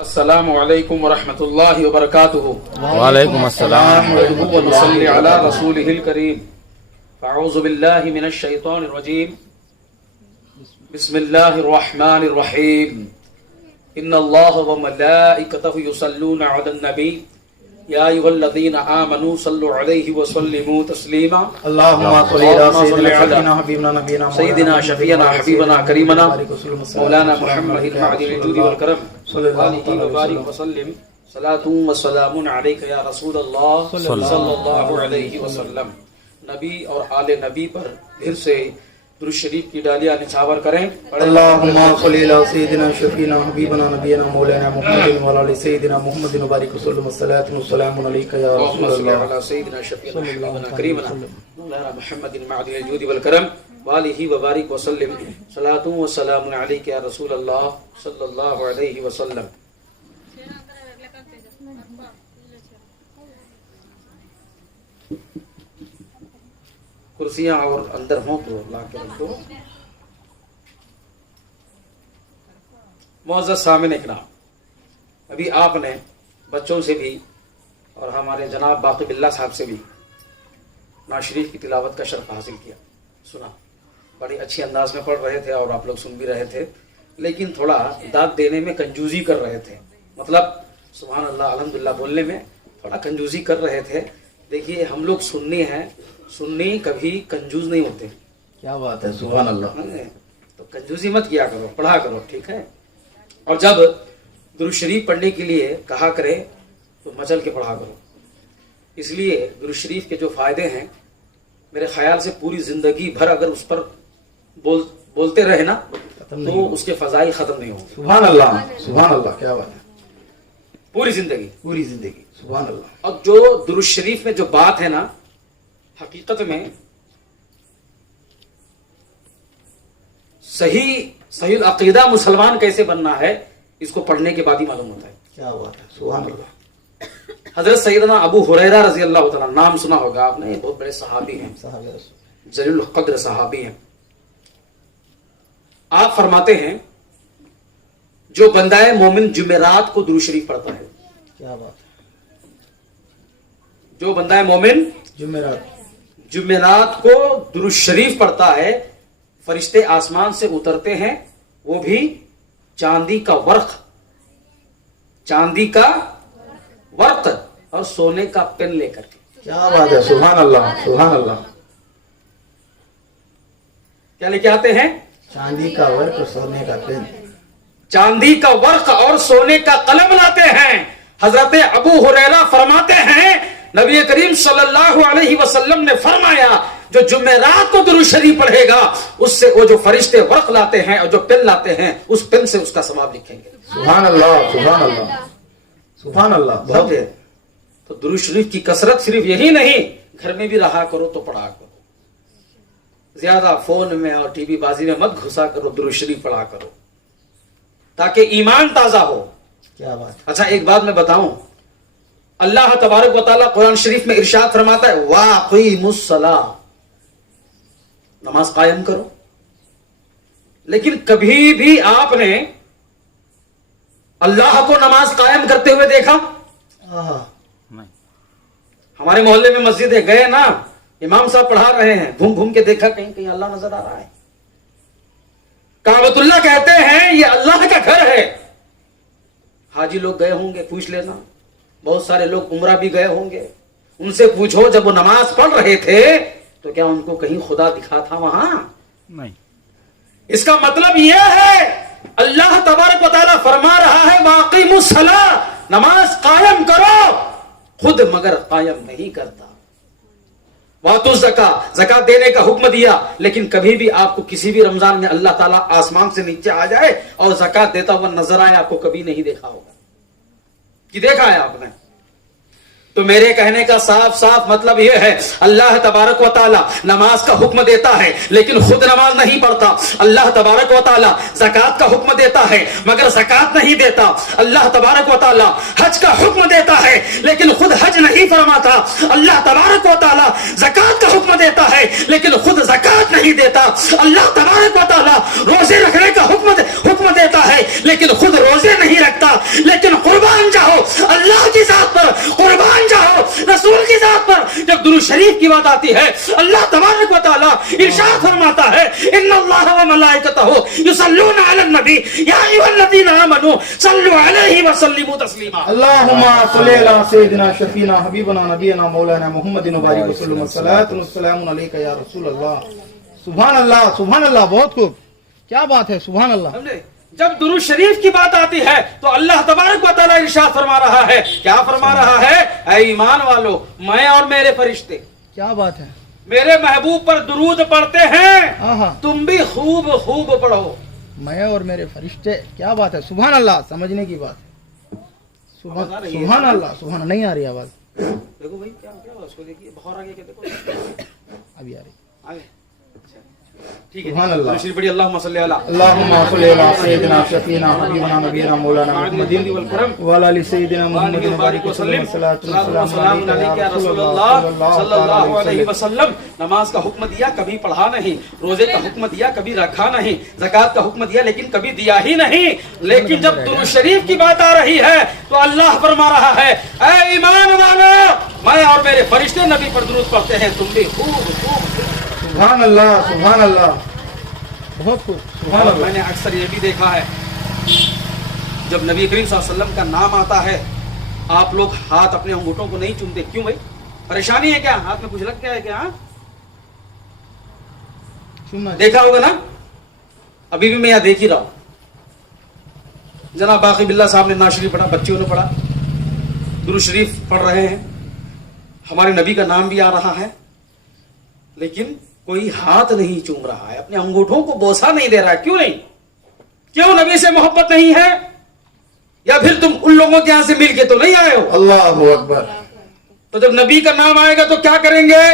السلام علیکم ورحمۃ اللہ وبرکاتہ۔ وعلیکم السلام نحمده ونصلی علی رسوله الکریم۔ اعوذ باللہ من الشیطان الرجیم۔ بسم اللہ الرحمن الرحیم۔ ان اللہ وملائکتہ یصلون علی النبی یا ایھا الذین آمنوا صلوا علیہ وسلموا تسلیما۔ اللهم صل على سيدنا حبيبنا نبينا سیدنا شفیعنا حبیبنا کریمنا مولانا محمد المعدن الجود والکرم وآلہ وبارک وسلم۔ صلاۃ و سلام علیک یا رسول اللہ صلی اللہ علیہ وسلم۔ نبی اور آل نبی پر پھر سے درود شریف کی ڈالیاں نچھاور کریں۔ اللهم صل على سيدنا شفيعنا حبيبنا نبينا مولانا محمد وعلى ال سيدنا محمد وبارك وسلم الصلاة والسلام عليك يا اللهم رسول صل الله على سيدنا شفيعنا حبيبنا كريمنا مولانا محمد المعدن الجود والكرم وآلہ وبارک وسلم۔ صلاۃ و سلام علیک یا رسول اللہ صلی اللہ علیہ وسلم۔ کرسیاں اور اندر ہوں تو لا کے رکھ دو۔ معزز سامعین اکرام، ابھی آپ نے بچوں سے بھی اور ہمارے جناب باقی باللہ صاحب سے بھی نعت شریف کی تلاوت کا شرف حاصل کیا، سنا۔ بڑی اچھی انداز میں پڑھ رہے تھے اور آپ لوگ سن بھی رہے تھے، لیکن تھوڑا داد دینے میں کنجوزی کر رہے تھے، مطلب سبحان اللہ الحمدللہ بولنے میں تھوڑا کنجوزی کر رہے تھے۔ دیکھیے ہم لوگ سننی ہیں، سننی کبھی کنجوز نہیں ہوتے۔ کیا بات ہے، سبحان اللہ۔ تو کنجوزی مت کیا کرو، پڑھا کرو، ٹھیک ہے؟ اور جب درود شریف پڑھنے کے لیے کہا کرے تو مچل کے پڑھا کرو، اس لیے درود شریف کے جو فائدے ہیں میرے خیال سے پوری زندگی بھر اگر اس پر بولتے رہے نا تو اس کے فضائل ختم نہیں ہوں گے۔ سبحان اللہ، سبحان اللہ، کیا بات ہے، پوری زندگی۔ پوری زندگی، سبحان اللہ۔ اب جو درود شریف میں جو بات ہے نا، حقیقت میں صحیح العقیدہ مسلمان کیسے بننا ہے اس کو پڑھنے کے بعد ہی معلوم ہوتا ہے۔ کیا بات ہے، سبحان اللہ۔ حضرت سیدنا ابو ہریرہ رضی اللہ تعالیٰ، نام سنا ہوگا آپ نے، بہت بڑے صحابی ہیں، صحابہ رسول، جلیل القدر صحابی ہیں۔ آپ فرماتے ہیں جو بندہ مومن جمعرات کو درود شریف پڑھتا ہے، کیا بات ہے، جو بندہ مومن جمعرات کو درود شریف پڑھتا ہے، فرشتے آسمان سے اترتے ہیں، وہ بھی چاندی کا ورق اور سونے کا پن لے کر کے۔ کیا بات ہے، سبحان اللہ، سبحان اللہ۔ کیا لے کے آتے ہیں؟ چاندی کا ورق اور سونے کا پن، چاندی کا ورق اور سونے کا قلم لاتے ہیں۔ حضرت ابو ہریرہ فرماتے ہیں نبی کریم صلی اللہ علیہ وسلم نے فرمایا جو جمعرات کو درود شریف پڑھے گا اس سے وہ جو فرشتے ورق لاتے ہیں اور جو پن لاتے ہیں اس پن سے اس کا ثواب لکھیں گے۔ سبحان اللہ، سبحان اللہ، سبحان اللہ، بہت ہے۔ تو درود شریف کی کثرت صرف یہی نہیں، گھر میں بھی رہا کرو تو پڑھا کرو، زیادہ فون میں اور ٹی وی بازی میں مت گھسا کرو، درود شریف پڑھا کرو تاکہ ایمان تازہ ہو۔ کیا بات ہے، اچھا ایک بات میں بتاؤں، اللہ تبارک و تعالیٰ قرآن شریف میں ارشاد فرماتا ہے وَأَقِیمُوا الصَّلَاةَ، نماز قائم کرو، لیکن کبھی بھی آپ نے اللہ کو نماز قائم کرتے ہوئے دیکھا؟ ہمارے محلے میں مسجد ہے، گئے نا، امام صاحب پڑھا رہے ہیں، گھوم گھوم کے دیکھا کہیں کہیں اللہ نظر آ رہا ہے۔ کعبۃ اللہ کہتے ہیں یہ اللہ کا گھر ہے۔ حاجی لوگ گئے ہوں گے، پوچھ لینا، بہت سارے لوگ عمرہ بھی گئے ہوں گے، ان سے پوچھو جب وہ نماز پڑھ رہے تھے تو کیا ان کو کہیں خدا دکھا تھا وہاں؟ نہیں۔ اس کا مطلب یہ ہے اللہ تبارک و تعالیٰ فرما رہا ہے وَأَقِیمُوا الصَّلَاةَ، نماز قائم کرو، خود مگر قائم نہیں کرتا۔ وَآتُوا الزَّکَاةَ، زکات دینے کا حکم دیا، لیکن کبھی بھی آپ کو کسی بھی رمضان میں اللہ تعالیٰ آسمان سے نیچے آ جائے اور زکات دیتا ہوا نظر آئے، آپ کو کبھی نہیں دیکھا ہوگا کہ دیکھا ہے آپ نے؟ تو میرے کہنے کا صاف صاف مطلب یہ ہے اللہ تبارک و تعالی نماز کا حکم دیتا ہے لیکن خود نماز نہیں پڑھتا. اللہ تبارک و تعالی زکات کا حکم دیتا ہے مگر زکات نہیں دیتا. اللہ تبارک و تعالی حج کا حکم دیتا ہے لیکن خود حج نہیں فرماتا. اللہ تبارک و تعالی زکات کا حکم دیتا ہے لیکن خود زکات نہیں دیتا. اللہ تبارک و تعالی روزے رکھنے کا حکم دیتا ہے لیکن خود روزے نہیں رکھتا. لیکن قربان جاؤ اللہ کی ذات پر, قربان جاؤ رسول کی ذات پر. جب درود شریف کی بات آتی ہے اللہ تبارک و تعالی ارشاد فرماتا ہے ان اللہ و ملائکتہ یصلون علی النبی یا ایھا الذین آمنوا صلوا علیہ وسلموا تسلیما. اللهم صل على سيدنا شفينا حبيبنا نبينا مولانا محمد وبارك وسلم. الصلاۃ والسلام علیک یا رسول اللہ. سبحان اللہ, سبحان اللہ, بہت خوب, کیا بات ہے, سبحان اللہ. سمجھے؟ جب درود شریف کی بات آتی ہے تو اللہ تبارک و تعالی ارشاد فرما رہا ہے, کیا فرما رہا ہے؟ اے ایمان والو, میں اور میرے فرشتے کیا بات ہے, میرے محبوب پر درود پڑھتے ہیں, آہا, تم بھی خوب خوب پڑھو. میں اور میرے فرشتے, کیا بات ہے, سبحان اللہ, سمجھنے کی بات ہے. سبحان اللہ, سبحان, نہیں آ رہی آواز, دیکھو بھائی کیا ہوا اس کو, دیکھیے بخار آ گیا کیا, دیکھو ابھی آ رہی. آگے. ٹھیک ہے, سبحان اللہ. شریف پڑھی اللہم صلی علی اللهم صل على سيدنا شفينا حبيبنا نبينا مولانا محمد وعلى ال سيدنا محمد وبارك وسلم. الصلاة والسلام عليك يا رسول الله صلی اللہ علیہ وسلم. نماز کا حکم دیا, کبھی پڑھا نہیں. روزے کا حکم دیا, کبھی رکھا نہیں. زکات کا حکم دیا لیکن کبھی دیا ہی نہیں. لیکن جب درود شریف کی بات آ رہی ہے تو اللہ فرما رہا ہے اے ایمان والو, میں اور میرے فرشتے نبی پر درود پڑھتے ہیں, تم بھی خوب خوب. سبحان اللہ, سبحان اللہ, بہت خوب, سبحان اور اللہ. میں نے اکثر یہ بھی دیکھا ہے جب نبی کریم صلی اللہ علیہ وسلم کا نام آتا ہے آپ لوگ ہاتھ اپنے انگوٹھوں کو نہیں چومتے. کیوں بھائی, پریشانی ہے کیا, ہاتھ میں کچھ لگ گیا ہے کیا؟ دیکھا ہوگا نا, ابھی بھی میں یہاں دیکھ ہی رہا ہوں. جناب باقی باللہ صاحب نے نعت شریف پڑھا, بچیوں نے پڑھا, درود شریف پڑھ رہے ہیں, ہمارے نبی کا نام بھی آ رہا ہے لیکن کوئی ہاتھ نہیں چوم رہا ہے, اپنے انگوٹھوں کو بوسہ نہیں دے رہا ہے. کیوں نہیں؟ کیوں نبی سے محبت نہیں ہے؟ یا پھر تم ان لوگوں کے یہاں سے مل کے تو نہیں آئے ہو؟ اللہ اکبر. تو جب نبی کا نام آئے گا تو کیا کریں گے؟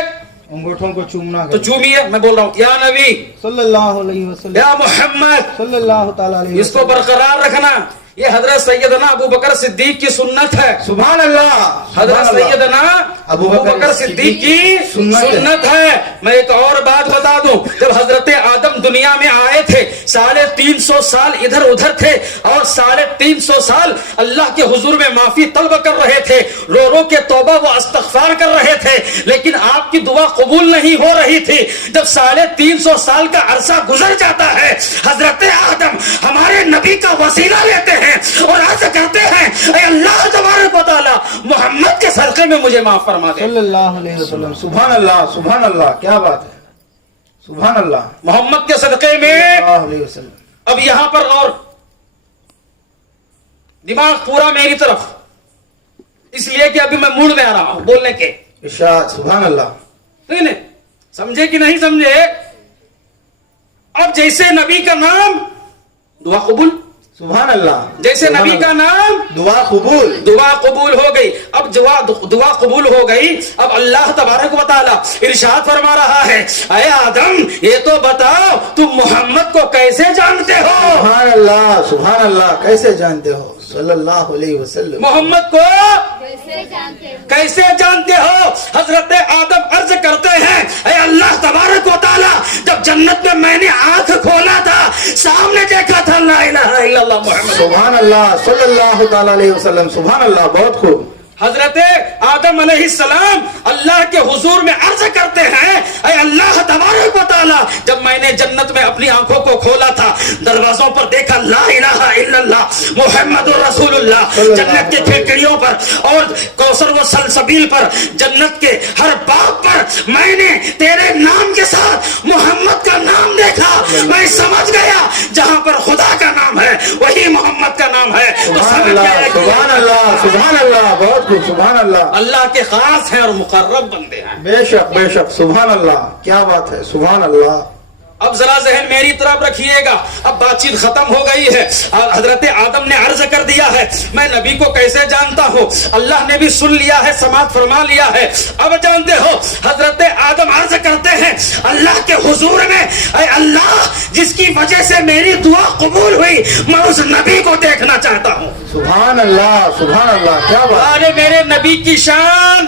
انگوٹھوں کو چومنا. تو چومیے. میں بول رہا ہوں یا نبی صلی اللہ علیہ وسلم, یا محمد صلی اللہ تعالی علیہ اس کو برقرار رکھنا. یہ حضرت سیدنا ابو بکر صدیق کی سنت ہے. سبحان اللہ. حضرت سیدنا ابو بکر صدیق کی سنت ہے. میں ایک اور بات بتا دوں, جب حضرت آدم دنیا میں آئے تھے 350 سال ادھر ادھر تھے اور 350 سال اللہ کے حضور میں معافی طلب کر رہے تھے, رو رو کے توبہ و استغفار کر رہے تھے, لیکن آپ کی دعا قبول نہیں ہو رہی تھی. جب 350 سال کا عرصہ گزر جاتا ہے حضرت آدم ہمارے نبی کا وسیلہ لیتے ہیں اور عرض کرتے ہیں اے اللہ تبارک و تعالی محمد کے صدقے میں مجھے معاف فرما دے. صلی اللہ علیہ وسلم. سبحان اللہ, سبحان اللہ, کیا بات ہے, سبحان اللہ. محمد کے صدقے میں. صلی اللہ علیہ وسلم. اب یہاں پر اور دماغ پورا میری طرف, اس لیے کہ ابھی میں موڈ میں آ رہا ہوں بولنے کے. ارشاد. سبحان اللہ. نہیں سمجھے کہ نہیں سمجھے؟ اب جیسے نبی کا نام دعا قبول, سبحان اللہ. جیسے نبی کا نام دعا قبول, دعا قبول ہو گئی. اب دعا قبول ہو گئی, اب اللہ تبارک و تعالی ارشاد فرما رہا ہے اے آدم یہ تو بتاؤ تم محمد کو کیسے جانتے ہو؟ سبحان اللہ, سبحان اللہ, کیسے جانتے ہو صلی اللہ علیہ وسلم. محمد کو کیسے جانتے ہو؟ حضرت آدم عرض کرتے ہیں اے اللہ تبارک و تعالی جب جنت میں میں نے آنکھ کھولا تھا سامنے دیکھا تھا لا الہ الا اللہ محمد. سبحان اللہ, صلی اللہ تعالی علیہ وسلم. سبحان اللہ, بہت خوب. حضرت آدم علیہ السلام اللہ کے حضور میں عرض کرتے ہیں اے اللہ تبارک و تعالی جب میں نے جنت میں اپنی آنکھوں کو کھولا تھا دروازوں پر دیکھا لا الہ الا اللہ محمد رسول اللہ, جنت کے کھڑکیوں پر اور کوثر و سلسبیل پر جنت کے ہر باب پر میں نے تیرے نام کے ساتھ محمد کا نام دیکھا. میں سمجھ گیا جہاں پر خدا کا نام ہے وہی محمد کا نام ہے. تو سبحان اللہ, سبحان اللہ, سبحان اللہ, بہت خوب. سبحان اللہ. اللہ کے خاص ہیں اور مقرب بندے ہیں. بے شک, بے شک. سبحان اللہ, کیا بات ہے, سبحان اللہ. اب ذرا ذہن میری طرف رکھیے گا. اب بات چیت ختم ہو گئی ہے. حضرت آدم نے عرض کر دیا ہے میں نبی کو کیسے جانتا ہوں, اللہ نے بھی سن لیا ہے, سماعت فرما لیا ہے. اب جانتے ہو حضرت آدم عرض کرتے ہیں اللہ کے حضور میں, اے اللہ جس کی وجہ سے میری دعا قبول ہوئی میں اس نبی کو دیکھنا چاہتا ہوں. سبحان اللہ, سبحان اللہ, کیا بات. ارے میرے نبی کی شان,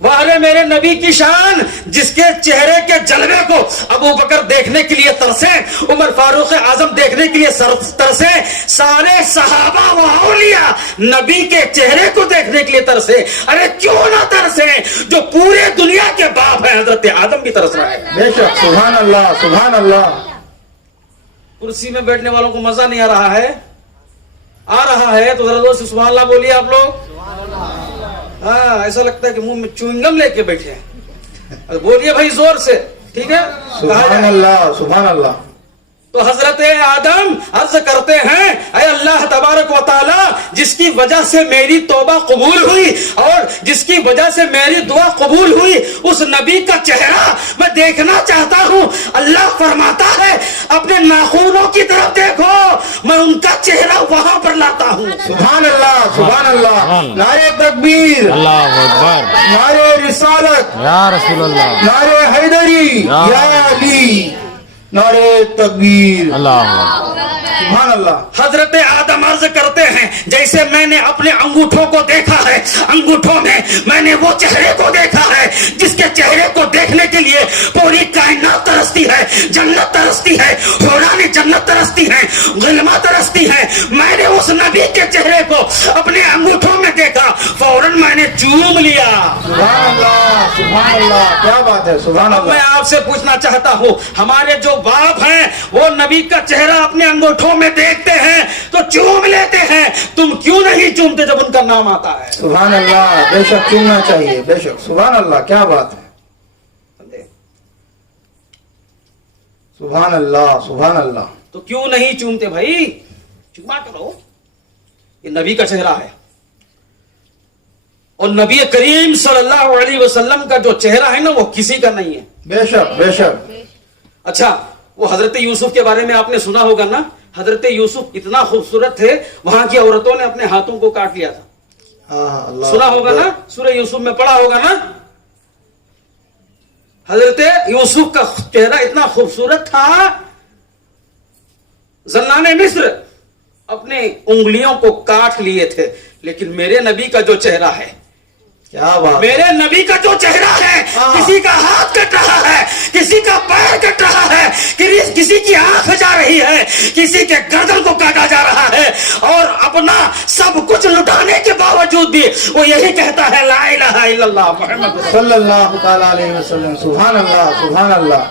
وارے میرے نبی کی شان, جس کے چہرے کے جلوے کو ابو بکر دیکھنے کے لیے ترسے, عمر فاروق اعظم دیکھنے کے لیے ترسے, سارے صحابہ و اولیاء نبی کے چہرے کو دیکھنے کے لیے ترسے. ارے کیوں نہ ترسے, جو پورے دنیا کے باپ ہیں, حضرت آدم بھی ترس رہا ہے. بے شک, سبحان اللہ, سبحان اللہ. کرسی میں بیٹھنے والوں کو مزہ نہیں آ رہا ہے, آ رہا ہے تو ذرا زور سے سبحان اللہ بولیے آپ لوگ. ہاں ایسا لگتا ہے کہ منہ میں چوئنگم لے کے بیٹھے ہیں. بولیے بھائی زور سے, ٹھیک ہے. سبحان اللہ, سبحان اللہ. تو حضرت آدم عرض کرتے ہیں اے اللہ تبارک و تعالی جس کی وجہ سے میری توبہ قبول ہوئی اور جس کی وجہ سے میری دعا قبول ہوئی, اس نبی کا چہرہ میں دیکھنا چاہتا ہوں. اللہ فرماتا ہے اپنے ناخونوں کی طرف دیکھو, میں ان کا چہرہ وہاں پر لاتا ہوں. سبحان اللہ, سبحان اللہ. نعرہ تکبیر, اللہ اکبر, نعرہ رسالت, یا رسول اللہ, نعرہ حیدری, یا علی, نعرہ تکبیر. اللہ سبحان اللہ. حضرت آدم عرض کرتے ہیں جیسے میں نے اپنے انگوٹھوں کو دیکھا ہے, انگوٹھوں میں میں نے وہ چہرے کو دیکھا ہے جس کے چہرے کو دیکھنے کے لیے پوری کائنات ترستی ہے, جنت ترستی ہے, حوران جنت ترستی ہے, غلما ترستی ہے. میں نے اس نبی کے چہرے کو اپنے انگوٹھوں میں دیکھا, فوراً میں نے چوم لیا. سبحان اللہ, سبحان اللہ, کیا بات ہے. سبحان اب میں اللہ. آپ سے پوچھنا چاہتا ہوں ہمارے جو باپ ہیں وہ نبی کا چہرہ اپنے انگوٹھوں میں دیکھتے ہیں تو چوم لیتے ہیں, تم کیوں نہیں چومتے جب ان کا نام آتا ہے؟ سبحان اللہ, بے شک چننا چاہیے, بے شک. سبحان اللہ, کیا بات ہے. سبحان اللہ, سبحان اللہ. تو کیوں نہیں چومتے بھائی, چوما کرو, یہ نبی کا چہرہ ہے. اور نبی کریم صلی اللہ علیہ وسلم کا جو چہرہ ہے نا وہ کسی کا نہیں ہے. بے شک, بے شک. اچھا وہ حضرت یوسف کے بارے میں آپ نے سنا ہوگا نا, حضرت یوسف اتنا خوبصورت تھے وہاں کی عورتوں نے اپنے ہاتھوں کو کاٹ لیا تھا. ہاں, اللہ سنا ہوگا نا, سورہ یوسف میں پڑھا ہوگا نا. حضرت یوسف کا چہرہ اتنا خوبصورت تھا, زنان مصر اپنے انگلیوں کو کاٹ لیے تھے, لیکن میرے نبی کا جو چہرہ ہے, کیا بات. میرے نبی کا جو چہرہ ہے, کسی کا ہاتھ کٹ رہا ہے, کسی کا پیر کٹ رہا ہے, کسی کی آنکھ جا رہی ہے, کسی کے گردن کو کاٹا جا رہا ہے, اور اپنا سب کچھ لٹانے کے باوجود بھی وہ یہی کہتا ہے لا الہ الا اللہ محمد رسول صلی اللہ تعالی علیہ وسلم. سبحان اللہ, سبحان اللہ,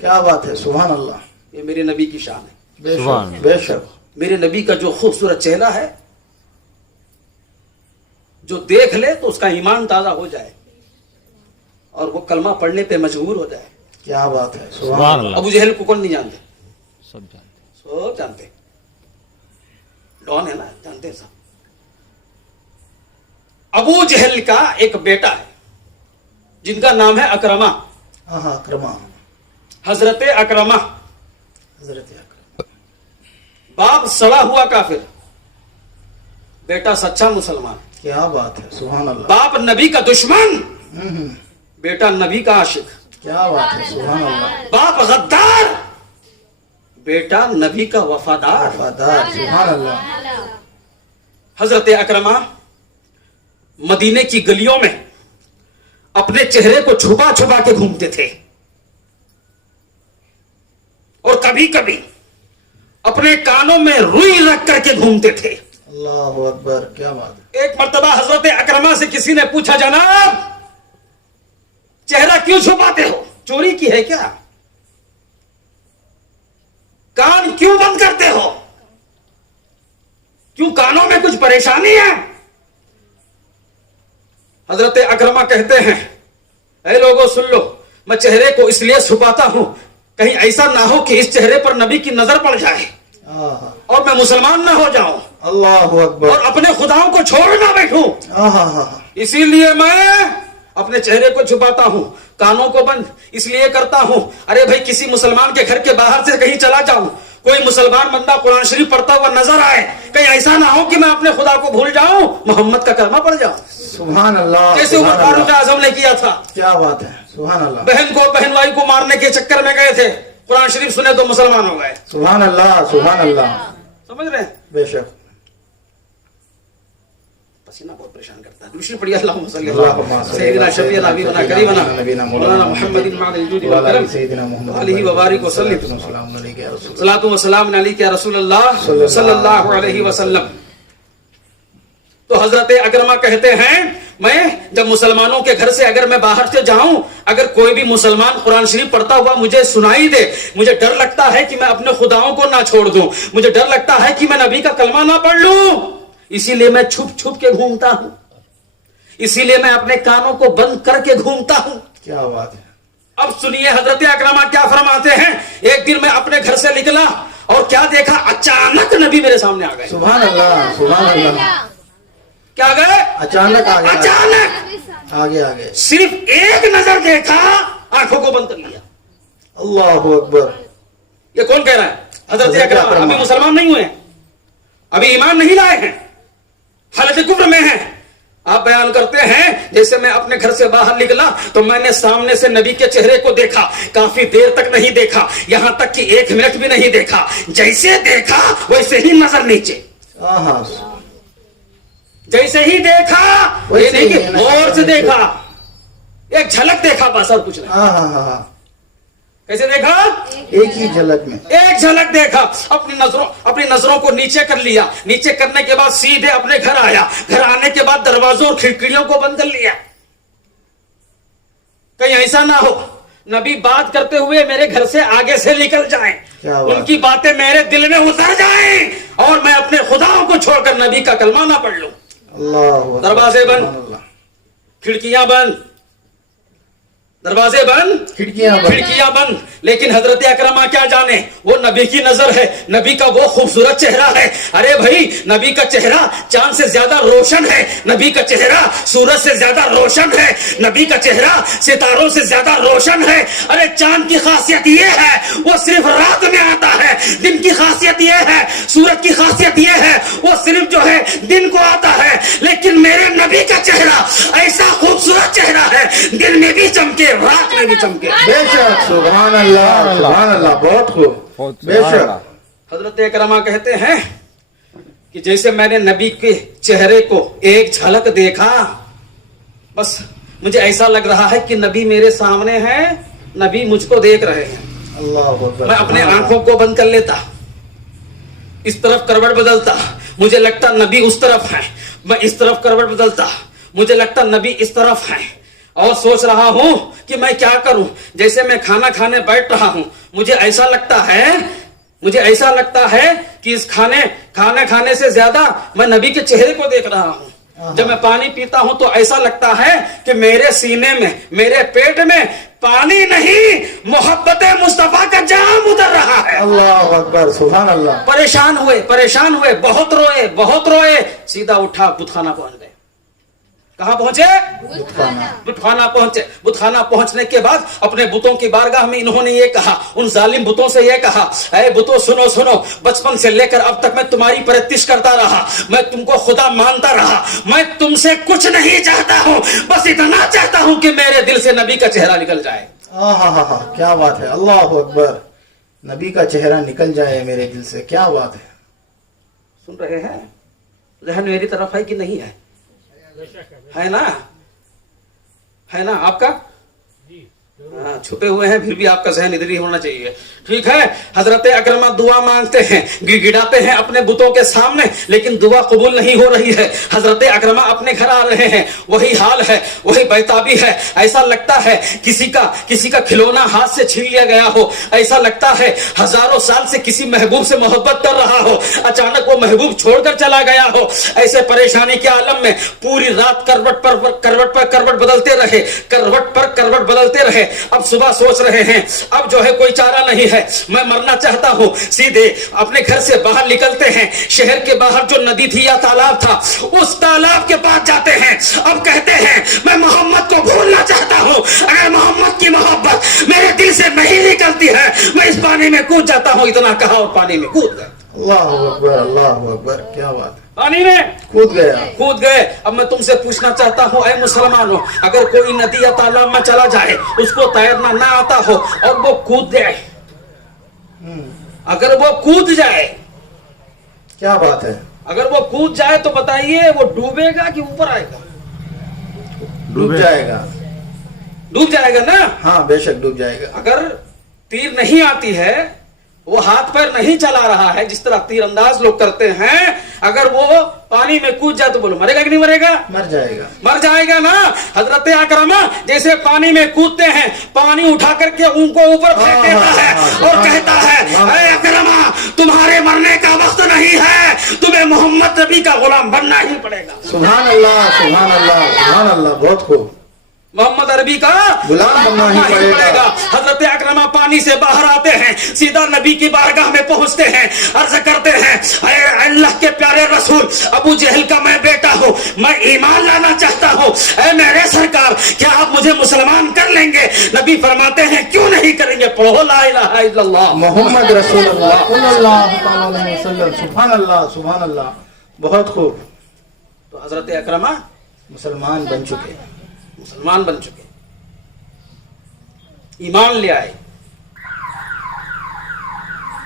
کیا بات ہے. سبحان اللہ. یہ میرے نبی کی شان ہے. بے سبحان شک, بے شک. میرے نبی کا جو خوبصورت چہرہ ہے جو دیکھ لے تو اس کا ایمان تازہ ہو جائے اور وہ کلمہ پڑھنے پہ مجبور ہو جائے. کیا بات ہے. سبحان اللہ, ابو جہل کو کون نہیں جانتے؟ سب جانتے, سب جانتے, ڈون ہے نا, جانتے ہیں سب. ابو جہل کا ایک بیٹا ہے جن کا نام ہے اکرمہ. ہاں, اکرما, حضرت اکرمہ. حضرت اکرم. باپ سڑا ہوا کافر, بیٹا سچا مسلمان. کیا بات ہے. سبحان اللہ. باپ نبی کا دشمن, ہم, بیٹا نبی کا عاشق. کیا بات ہے. سبحان اللہ. باپ غدار, بیٹا نبی کا وفادار. وفادار. سبحان اللہ. حضرت اکرمہ مدینے کی گلیوں میں اپنے چہرے کو چھپا چھپا کے گھومتے تھے, اور کبھی کبھی اپنے کانوں میں روئی رکھ کر کے گھومتے تھے. اللہ اکبر, کیا بات ہے. ایک مرتبہ حضرت اکرمہ سے کسی نے پوچھا جناب چہرہ کیوں چھپاتے ہو, چوری کی ہے کیا, کان کیوں بند کرتے ہو, کیوں کانوں میں کچھ پریشانی ہے؟ حضرت اکرمہ کہتے ہیں اے لوگوں سن لو, میں چہرے کو اس لیے چھپاتا ہوں کہیں ایسا نہ ہو کہ اس چہرے پر نبی کی نظر پڑ جائے اور میں مسلمان نہ ہو جاؤں اللہ اکبر. اور اپنے خداؤں کو چھوڑ نہ بیٹھوں. ہاں, اسی لیے میں اپنے چہرے کو چھپاتا ہوں, کانوں کو بند اس لیے کرتا ہوں, ارے بھائی کسی مسلمان کے گھر کے باہر سے کہیں چلا جاؤں, کوئی مسلمان بندہ قرآن شریف پڑھتا ہوا نظر آئے, کہیں ایسا نہ ہو کہ میں اپنے خدا کو بھول جاؤں, محمد کا کلمہ پڑھ جاؤں. سبحان اللہ, جیسے عمر فاروق اعظم نے کیا تھا. کیا بات ہے, سبحان اللہ. بہن کو بہن بھائی کو مارنے کے چکر میں گئے تھے, قرآن شریف سنے تو مسلمان ہو گئے. سبحان اللہ, سبحان اللہ. سمجھ رہے ہیں؟ بے شک. پسینہ بہت پریشان کرتا ہے. دوسری پڑھی اللہم صلی اللہ سیدنا شفیعنا حبیبنا کریمنا مولانا محمد معدن الجود والکرم سیدنا محمد علیہ وبارک وسلم. السلام علیکم یا رسول صلاۃ و سلام علیک یا رسول اللہ صلی اللہ علیہ وسلم. تو حضرت اکرمہ کہتے ہیں میں جب مسلمانوں کے گھر سے اگر میں باہر سے جاؤں, اگر کوئی بھی مسلمان قرآن شریف پڑھتا ہوا مجھے سنائی دے, مجھے ڈر لگتا ہے کہ میں اپنے خداؤں کو نہ چھوڑ دوں, مجھے ڈر لگتا ہے کہ میں نبی کا کلمہ نہ پڑھ لوں, اسی لیے میں چھپ چھپ کے گھومتا ہوں, اسی لیے میں اپنے کانوں کو بند کر کے گھومتا ہوں. کیا بات ہے. اب سنیے حضرت اکرمہ کیا فرماتے ہیں. ایک دن میں اپنے گھر سے نکلا اور کیا دیکھا, اچانک نبی میرے سامنے آ گئے. سبحان اللہ, سبحان اللہ. کیا گئے؟ اچانک آگے, اچانک آگے آگے. صرف ایک نظر دیکھا, آنکھوں کو بند کر لیا. اللہ اکبر. یہ کون کہہ رہا ہے؟ حضرت اکرمہ. ابھی مسلمان نہیں ہوئے, ابھی ایمان نہیں لائے ہیں, حالت کفر میں ہیں. آپ بیان کرتے ہیں جیسے میں اپنے گھر سے باہر نکلا تو میں نے سامنے سے نبی کے چہرے کو دیکھا, کافی دیر تک نہیں دیکھا, یہاں تک کہ 1 منٹ بھی نہیں دیکھا, جیسے دیکھا ویسے ہی نظر نیچے, جیسے ہی دیکھا یہ نہیں کہ غور سے دیکھا, ایک جھلک دیکھا بس اور کچھ نہیں. کیسے دیکھا؟ ایک ہی جھلک میں, ایک جھلک دیکھا. اپنی نظروں کو نیچے کر لیا, نیچے کرنے کے بعد سیدھے اپنے گھر آیا, گھر آنے کے بعد دروازوں اور کھڑکیوں کو بند کر لیا. کہیں ایسا نہ ہو نبی بات کرتے ہوئے میرے گھر سے آگے سے نکل جائیں, ان کی باتیں میرے دل میں اتر جائیں اور میں اپنے خداؤں کو چھوڑ کر نبی کا کلمہ نہ پڑھ لوں. اللہ. دروازے بند, کھڑکیاں بند, دروازے بند, کھڑکیاں بند. لیکن حضرت اکرمہ کیا جانے, وہ نبی کی نظر ہے, نبی کا وہ خوبصورت چہرہ ہے. ارے بھائی نبی کا چہرہ چاند سے زیادہ روشن ہے, نبی کا چہرہ سورج سے زیادہ روشن ہے, نبی کا چہرہ ستاروں سے زیادہ روشن ہے. ارے چاند کی خاصیت یہ ہے وہ صرف رات میں آتا ہے, دن کی خاصیت یہ ہے, سورج کی خاصیت یہ ہے وہ صرف جو ہے دن کو آتا ہے. لیکن میرے نبی کا چہرہ ایسا خوبصورت چہرہ ہے, دن میں بھی چمکے رات میں بھی چمکے. بے شک. سبحان اللہ, سبحان اللہ. بہت خوب. بے شک. حضرت اکرمہ کہتے ہیں کہ جیسے میں نے نبی کے چہرے کو ایک جھلک دیکھا, بس مجھے ایسا لگ رہا ہے کہ نبی میرے سامنے ہیں, نبی مجھ کو دیکھ رہے ہیں. اللہ اکبر. میں اپنے آنکھوں کو بند کر لیتا, اس طرف کروٹ بدلتا, مجھے لگتا نبی اس طرف ہے, میں اس طرف کروٹ بدلتا, مجھے لگتا نبی اس طرف ہے, اور سوچ رہا ہوں کہ میں کیا کروں. جیسے میں کھانا کھانے بیٹھ رہا ہوں, مجھے ایسا لگتا ہے کہ اس کھانے کھانے سے زیادہ میں نبی کے چہرے کو دیکھ رہا ہوں. جب میں پانی پیتا ہوں تو ایسا لگتا ہے کہ میرے سینے میں, میرے پیٹ میں پانی نہیں محبت مصطفیٰ کا جام اتر رہا ہے. اللہ اکبر. سبحان اللہ. پریشان ہوئے, بہت روئے, سیدھا اٹھا بتخانہ پہنچ گئے. کہاں پہنچے؟ بتخانہ پہنچے. بتخانہ پہنچنے کے بعد اپنے بتوں کی بارگاہ میں انہوں نے یہ کہا, ان ظالم بتوں سے یہ کہا, اے بتوں سنو, بچپن سے لے کر اب تک میں تمہاری پرستش کرتا رہا, میں تم کو خدا مانتا رہا, میں تم سے کچھ نہیں چاہتا ہوں, بس اتنا چاہتا ہوں کہ میرے دل سے نبی کا چہرہ نکل جائے. کیا بات ہے. اللہ اکبر. نبی کا چہرہ نکل جائے میرے دل سے, کیا بات ہے. سن رہے ہیں؟ ذہن میری طرف ہے کہ نہیں ہے؟ ہے نا آپ کا؟ چھپے ہوئے ہیں پھر بھی آپ کا ذہن ادھر ہی ہونا چاہیے. ٹھیک ہے. حضرت اکرمہ دعا مانگتے ہیں, گڑگڑاتے ہیں اپنے بتوں کے سامنے, لیکن دعا قبول نہیں ہو رہی ہے. حضرت اکرمہ اپنے گھر آ رہے ہیں, وہی حال ہے, وہی بیتابی ہے. ایسا لگتا ہے کسی کا کھلونا ہاتھ سے چھین لیا گیا ہو, ایسا لگتا ہے ہزاروں سال سے کسی محبوب سے محبت کر رہا ہو, اچانک وہ محبوب چھوڑ کر چلا گیا ہو. ایسے پریشانی کے عالم میں پوری رات کروٹ پر کروٹ بدلتے رہے, کروٹ پر کروٹ بدلتے رہے. گئے. اب صبح سوچ رہے ہیں اب جو ہے کوئی چارہ نہیں ہے, میں مرنا چاہتا ہوں. سیدھے اپنے گھر سے باہر نکلتے ہیں. شہر کے باہر جو ندی تھی یا تالاب تھا, اس تالاب کے پاس جاتے ہیں. اب کہتے ہیں میں محمد کو بھولنا چاہتا ہوں, اگر محمد کی محبت میرے دل سے نہیں نکلتی ہے میں اس پانی میں کود جاتا ہوں. اتنا کہا اور پانی میں کود گئے. اللہ اکبر, اللہ اکبر, کیا بات ہے, پانی میں کود گیا. کود گئے. اب میں تم سے پوچھنا چاہتا ہوں اے مسلمانوں, اگر کوئی ندی یا تالاب میں چلا جائے, اس کو تیرنا نہ آتا ہو اور وہ کود جائے, اگر وہ کود جائے, کیا بات ہے, اگر وہ کود جائے تو بتائیے وہ ڈوبے گا کہ اوپر آئے گا؟ ڈوب جائے گا. ڈوب جائے گا نا. ہاں بے شک ڈوب جائے گا. اگر تیر نہیں آتی ہے, وہ ہاتھ پیر نہیں چلا رہا ہے جس طرح تیر انداز لوگ کرتے ہیں, اگر وہ پانی میں کود جائے تو بولو مرے گا کہ نہیں مرے گا؟ مر جائے گا. مر جائے گا نا. حضرت اکرمہ جیسے پانی میں کودتے ہیں, پانی اٹھا کر کے ان کو اوپر پھینک دیتا ہے اور کہتا ہے اے اکرمہ تمہارے مرنے کا وقت نہیں ہے, تمہیں محمد نبی کا غلام بننا ہی پڑے گا. سبحان اللہ, سبحان اللہ, سبحان اللہ, بہت خوب. محمد عربی کا غلام بننا ہی پڑے گا. حضرت اکرمہ پانی سے باہر آتے ہیں, سیدھا نبی کی بارگاہ میں پہنچتے ہیں, عرض کرتے ہیں اے اللہ کے پیارے رسول, ابو جہل کا میں بیٹا ہوں, میں ایمان لانا چاہتا ہوں, اے میرے سرکار کیا آپ مجھے مسلمان کر لیں گے؟ نبی فرماتے ہیں کیوں نہیں کریں گے, پڑھو لا الہ الا اللہ محمد رسول اللہ صلی اللہ علیہ وسلم. سبحان اللہ, سبحان اللہ, بہت خوب. تو حضرت اکرمہ مسلمان بن چکے, مسلمان بن چکے, ایمان لے آئے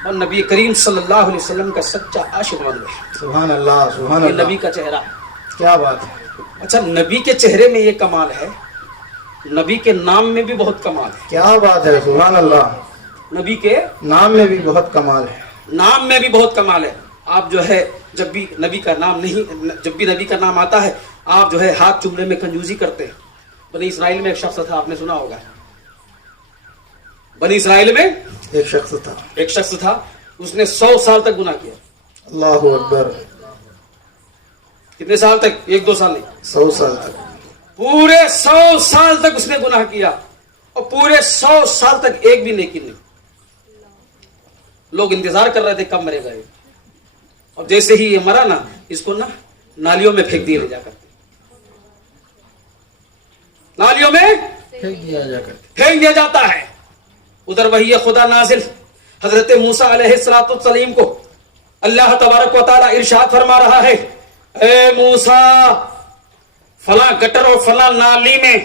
اور نبی کریم صلی اللہ علیہ وسلم کا سچا عاشق بن گئے. سبحان اللہ, سبحان یہ اللہ, نبی کا چہرہ. کیا بات ہے. اچھا نبی کے چہرے میں یہ کمال ہے, نبی کے نام میں بھی بہت کمال ہے. کیا بات ہے, سبحان اللہ, نبی کے نام میں بھی بہت کمال ہے. نام میں بھی بہت کمال ہے. آپ جو ہے جب بھی نبی کا نام نہیں, جب بھی نبی کا نام آتا ہے آپ جو ہے ہاتھ چومنے میں کنجوزی کرتے ہیں. بنی اسرائیل میں ایک شخص تھا, آپ نے سنا ہوگا, بنی اسرائیل میں ایک شخص تھا, اس نے 100 سال تک گناہ کیا. اللہ اکبر. کتنے سال تک؟ 1-2 سال نہیں, 100 سال تک. پورے 100 سال تک اس نے گناہ کیا اور پورے 100 سال تک ایک بھی نیکی نہیں. لوگ انتظار کر رہے تھے کب مرے گا یہ, اور جیسے ہی یہ مرا نا, اس کو نا نالیوں میں پھینک دیے جا کر, نالیوں میں پھینک دیا جاتا ہے. ادھر وہی خدا نازل حضرت موسیٰ علیہ السلام کو اللہ تبارک و تعالی ارشاد فرما رہا ہے, اے موسیٰ فلاں گٹر اور فلاں نالی میں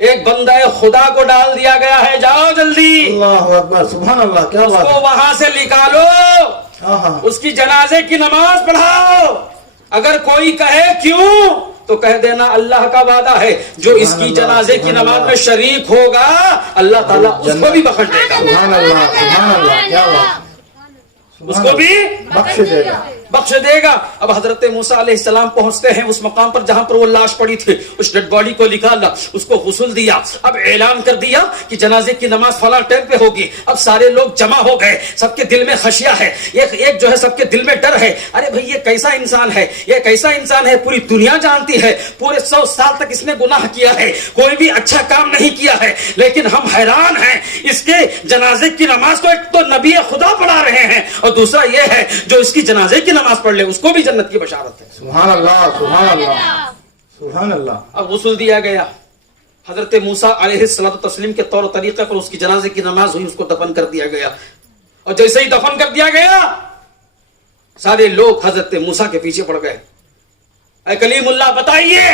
ایک بندہ خدا کو ڈال دیا گیا ہے, جاؤ جلدی. اللہ اکبر, سبحان اللہ, کیا بات اس ہے. کو وہاں سے نکالو, اس کی جنازے کی نماز پڑھاؤ. اگر کوئی کہے کیوں تو کہہ دینا اللہ کا وعدہ ہے جو اس کی جنازے کی نماز میں شریک ہوگا اللہ تعالیٰ اس کو بھی بخش دے گا. سبحان اللہ, سبحان اللہ, کیا بات, اس کو بھی بخش دے گا. بخش دے گا. اب حضرت موسیٰ علیہ السلام پہنچتے ہیں اس مقام پر جہاں پر وہ لاش پڑی تھی, اس ڈیڈ باڈی کو نکالا, اس کو غسل دیا, اب اعلان کر دیا کہ جنازے کی نماز فلاں ٹائم پہ ہوگی. اب سارے لوگ جمع ہو گئے, سب کے دل میں خشیہ ہے, ایک جو ہے سب کے دل میں ڈر ہے, ارے بھئی یہ کیسا انسان ہے, یہ کیسا انسان ہے, پوری دنیا جانتی ہے پورے 100 سال تک اس نے گناہ کیا ہے, کوئی بھی اچھا کام نہیں کیا ہے, لیکن ہم حیران ہیں اس کے جنازے کی نماز کو ایک تو نبی خدا پڑھا رہے ہیں اور دوسرا یہ ہے جو اس کی جنازے کی نماز پڑھ لے اس کو بھی جنت کی بشارت ہے. سبحان اللہ, سبحان اللہ, سبحان اللہ. اب غسل دیا گیا, حضرت موسیٰ علیہ السلام کے طور طریقے پر اس کی جنازے کی نماز ہوئی, اس کو دفن کر دیا گیا. اور جیسے ہی دفن کر دیا گیا سارے لوگ حضرت موسیٰ کے پیچھے پڑ گئے. اے کلیم اللہ بتائیے